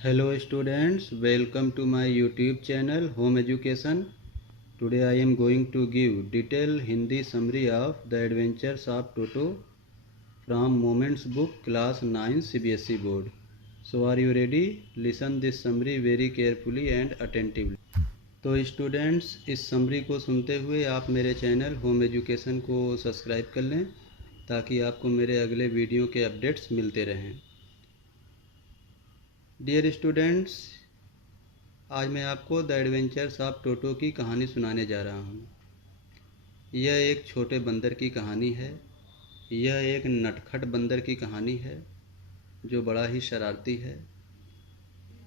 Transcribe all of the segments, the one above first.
Hello students, welcome to my YouTube channel Home Education. Today I am going to give detailed Hindi summary of The Adventures of Toto from Moments book class 9 CBSE board. So are you ready? Listen this summary very carefully and attentively. तो students, इस summary को सुनते हुए आप मेरे channel home education को subscribe कर लें ताकि आपको मेरे अगले वीडियो के अपडेट्स मिलते रहें। डियर स्टूडेंट्स, आज मैं आपको द एडवेंचर्स ऑफ टोटो की कहानी सुनाने जा रहा हूँ। यह एक छोटे बंदर की कहानी है। यह एक नटखट बंदर की कहानी है जो बड़ा ही शरारती है।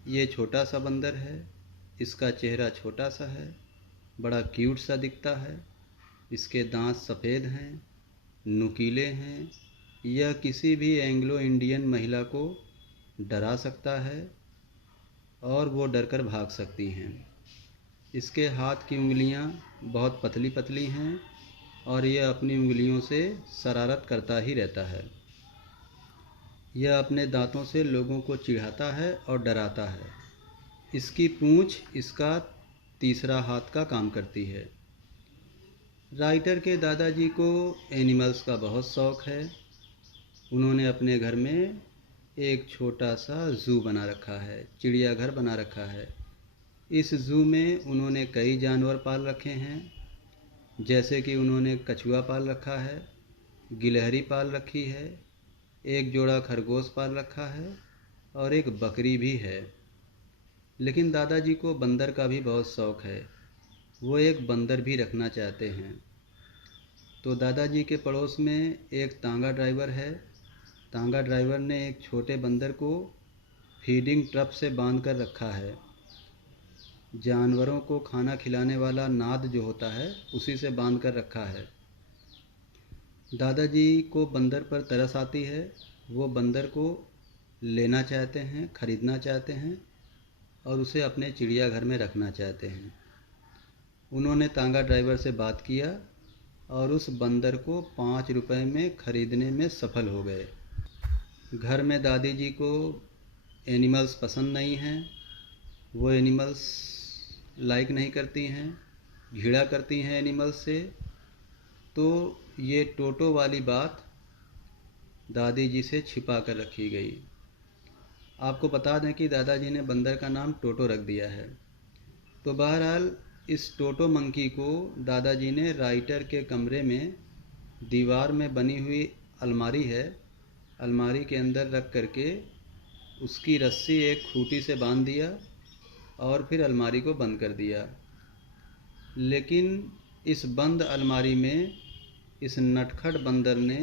ये छोटा सा बंदर है, इसका चेहरा छोटा सा है, बड़ा क्यूट सा दिखता है। इसके दांत सफ़ेद हैं, नुकीले हैं। यह किसी भी एंग्लो इंडियन महिला को डरा सकता है और वो डरकर भाग सकती हैं। इसके हाथ की उंगलियां बहुत पतली पतली हैं और यह अपनी उंगलियों से शरारत करता ही रहता है। यह अपने दांतों से लोगों को चिढ़ाता है और डराता है। इसकी पूंछ इसका तीसरा हाथ का काम करती है। राइटर के दादाजी को एनिमल्स का बहुत शौक़ है। उन्होंने अपने घर में एक छोटा सा ज़ू बना रखा है, चिड़ियाघर बना रखा है। इस ज़ू में उन्होंने कई जानवर पाल रखे हैं, जैसे कि उन्होंने कछुआ पाल रखा है, गिलहरी पाल रखी है, एक जोड़ा खरगोश पाल रखा है और एक बकरी भी है। लेकिन दादाजी को बंदर का भी बहुत शौक़ है। वो एक बंदर भी रखना चाहते हैं। तो दादाजी के पड़ोस में एक तांगा ड्राइवर है। तांगा ड्राइवर ने एक छोटे बंदर को फीडिंग ट्रप से बांध कर रखा है। जानवरों को खाना खिलाने वाला नाद जो होता है उसी से बांध कर रखा है। दादाजी को बंदर पर तरस आती है। वो बंदर को लेना चाहते हैं, ख़रीदना चाहते हैं और उसे अपने चिड़ियाघर में रखना चाहते हैं। उन्होंने तांगा ड्राइवर से बात किया और उस बंदर को 5 रुपए में ख़रीदने में सफल हो गए। घर में दादी जी को एनिमल्स पसंद नहीं हैं। वो एनिमल्स लाइक नहीं करती हैं, घृणा करती हैं एनिमल्स से। तो ये टोटो वाली बात दादी जी से छिपा कर रखी गई। आपको बता दें कि दादाजी ने बंदर का नाम टोटो रख दिया है। तो बहरहाल इस टोटो मंकी को दादाजी ने राइटर के कमरे में दीवार में बनी हुई अलमारी है, अलमारी के अंदर रख करके उसकी रस्सी एक खूंटी से बांध दिया और फिर अलमारी को बंद कर दिया। लेकिन इस बंद अलमारी में इस नटखट बंदर ने,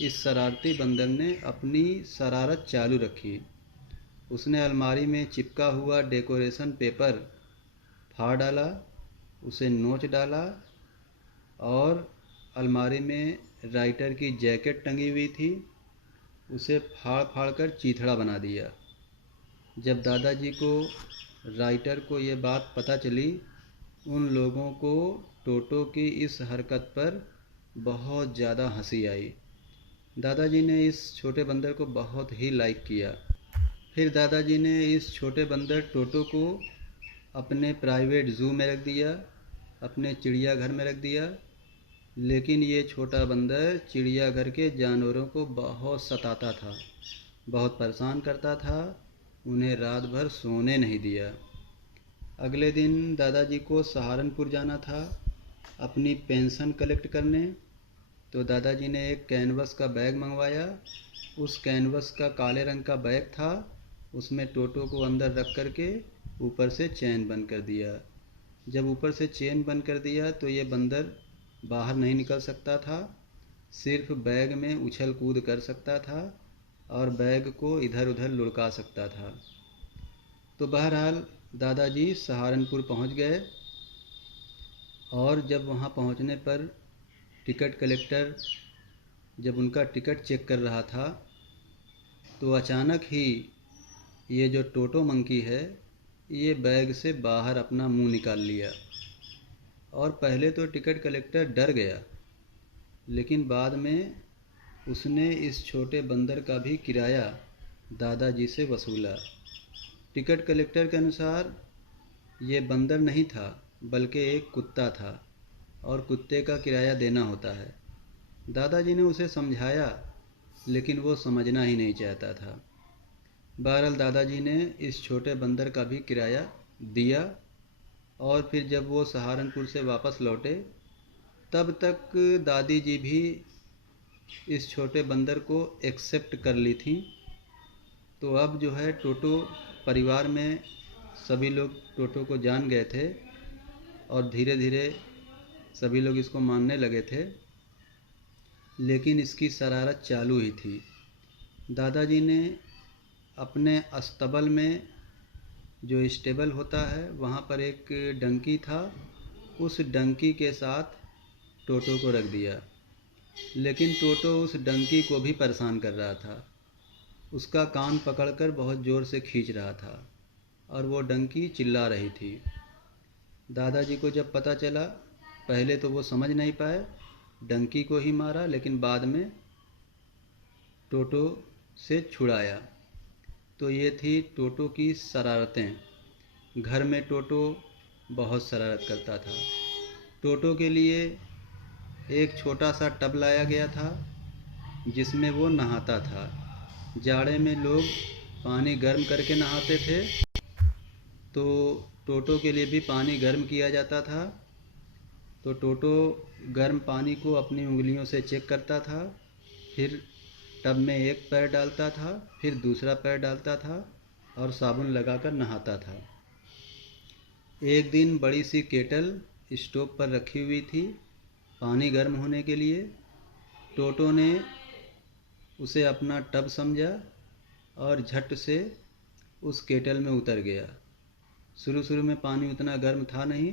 इस शरारती बंदर ने अपनी शरारत चालू रखी। उसने अलमारी में चिपका हुआ डेकोरेशन पेपर फाड़ डाला, उसे नोच डाला और अलमारी में राइटर की जैकेट टंगी हुई थी उसे फाड़ फाड़ कर चीथड़ा बना दिया। जब दादाजी को, राइटर को ये बात पता चली, उन लोगों को टोटो की इस हरकत पर बहुत ज़्यादा हंसी आई। दादाजी ने इस छोटे बंदर को बहुत ही लाइक किया। फिर दादाजी ने इस छोटे बंदर टोटो को अपने प्राइवेट ज़ू में रख दिया, अपने चिड़ियाघर में रख दिया। लेकिन ये छोटा बंदर चिड़ियाघर के जानवरों को बहुत सताता था, बहुत परेशान करता था, उन्हें रात भर सोने नहीं दिया। अगले दिन दादाजी को सहारनपुर जाना था अपनी पेंशन कलेक्ट करने। तो दादाजी ने एक कैनवस का बैग मंगवाया। उस कैनवस का काले रंग का बैग था। उसमें टोटो को अंदर रख करके ऊपर से चेन बंद कर दिया। जब ऊपर से चेन बंद कर दिया तो ये बंदर बाहर नहीं निकल सकता था, सिर्फ बैग में उछल कूद कर सकता था और बैग को इधर उधर लुढ़का सकता था। तो बहरहाल दादाजी सहारनपुर पहुंच गए और जब वहां पहुंचने पर टिकट कलेक्टर जब उनका टिकट चेक कर रहा था तो अचानक ही ये जो टोटो मंकी है ये बैग से बाहर अपना मुंह निकाल लिया। और पहले तो टिकट कलेक्टर डर गया, लेकिन बाद में उसने इस छोटे बंदर का भी किराया दादाजी से वसूला। टिकट कलेक्टर के अनुसार ये बंदर नहीं था बल्कि एक कुत्ता था और कुत्ते का किराया देना होता है। दादाजी ने उसे समझाया लेकिन वो समझना ही नहीं चाहता था। बहरहाल दादाजी ने इस छोटे बंदर का भी किराया दिया और फिर जब वो सहारनपुर से वापस लौटे तब तक दादी जी भी इस छोटे बंदर को एक्सेप्ट कर ली थी। तो अब जो है टोटो परिवार में सभी लोग टोटो को जान गए थे और धीरे धीरे सभी लोग इसको मानने लगे थे, लेकिन इसकी शरारत चालू ही थी। दादाजी ने अपने अस्तबल में, जो स्टेबल होता है, वहाँ पर एक डंकी था, उस डंकी के साथ टोटो को रख दिया। लेकिन टोटो उस डंकी को भी परेशान कर रहा था, उसका कान पकड़कर बहुत ज़ोर से खींच रहा था और वो डंकी चिल्ला रही थी। दादाजी को जब पता चला, पहले तो वो समझ नहीं पाए, डंकी को ही मारा, लेकिन बाद में टोटो से छुड़ाया। तो ये थी टोटो की शरारतें। घर में टोटो बहुत शरारत करता था। टोटो के लिए एक छोटा सा टब लाया गया था जिसमें वो नहाता था। जाड़े में लोग पानी गर्म करके नहाते थे, तो टोटो के लिए भी पानी गर्म किया जाता था। तो टोटो गर्म पानी को अपनी उंगलियों से चेक करता था, फिर टब में एक पैर डालता था, फिर दूसरा पैर डालता था और साबुन लगाकर नहाता था। एक दिन बड़ी सी केटल स्टोव पर रखी हुई थी पानी गर्म होने के लिए। टोटो ने उसे अपना टब समझा और झट से उस केटल में उतर गया। शुरू शुरू में पानी उतना गर्म था नहीं,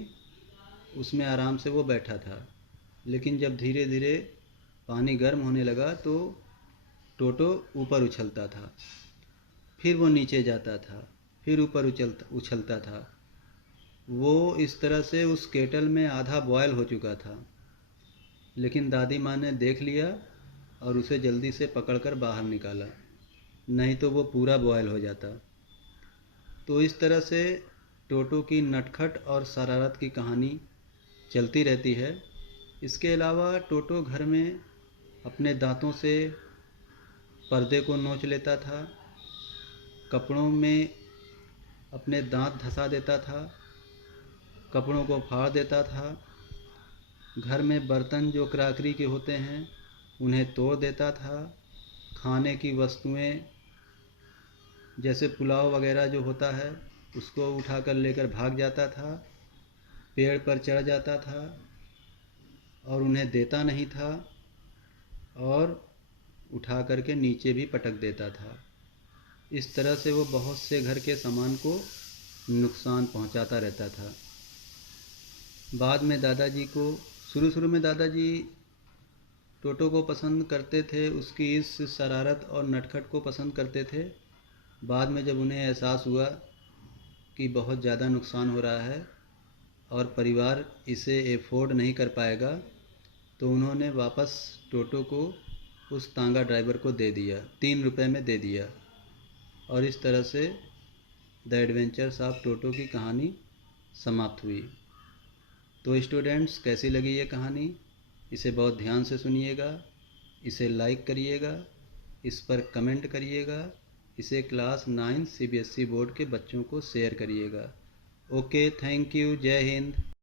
उसमें आराम से वो बैठा था, लेकिन जब धीरे धीरे पानी गर्म होने लगा तो टोटो ऊपर उछलता था, फिर वो नीचे जाता था, फिर ऊपर उछलता था। वो इस तरह से उस केटल में आधा बॉयल हो चुका था, लेकिन दादी माँ ने देख लिया और उसे जल्दी से पकड़कर बाहर निकाला, नहीं तो वो पूरा बॉयल हो जाता। तो इस तरह से टोटो की नटखट और शरारत की कहानी चलती रहती है। इसके अलावा टोटो घर में अपने दांतों से पर्दे को नोच लेता था, कपड़ों में अपने दांत धंसा देता था, कपड़ों को फाड़ देता था, घर में बर्तन जो क्रॉकरी के होते हैं उन्हें तोड़ देता था, खाने की वस्तुएं जैसे पुलाव वगैरह जो होता है उसको उठाकर लेकर भाग जाता था, पेड़ पर चढ़ जाता था और उन्हें देता नहीं था और उठा करके नीचे भी पटक देता था। इस तरह से वो बहुत से घर के सामान को नुकसान पहुंचाता रहता था। बाद में दादाजी को, शुरू में दादाजी टोटो को पसंद करते थे, उसकी इस शरारत और नटखट को पसंद करते थे। बाद में जब उन्हें एहसास हुआ कि बहुत ज़्यादा नुकसान हो रहा है और परिवार इसे एफोर्ड नहीं कर पाएगा, तो उन्होंने वापस टोटो को उस तांगा ड्राइवर को दे दिया, 3 रुपए में दे दिया। और इस तरह से द एडवेंचर्स ऑफ टोटो की कहानी समाप्त हुई। तो स्टूडेंट्स, कैसी लगी ये कहानी? इसे बहुत ध्यान से सुनिएगा, इसे लाइक करिएगा, इस पर कमेंट करिएगा, इसे क्लास 9 CBSE बोर्ड के बच्चों को शेयर करिएगा। ओके, थैंक यू, जय हिंद।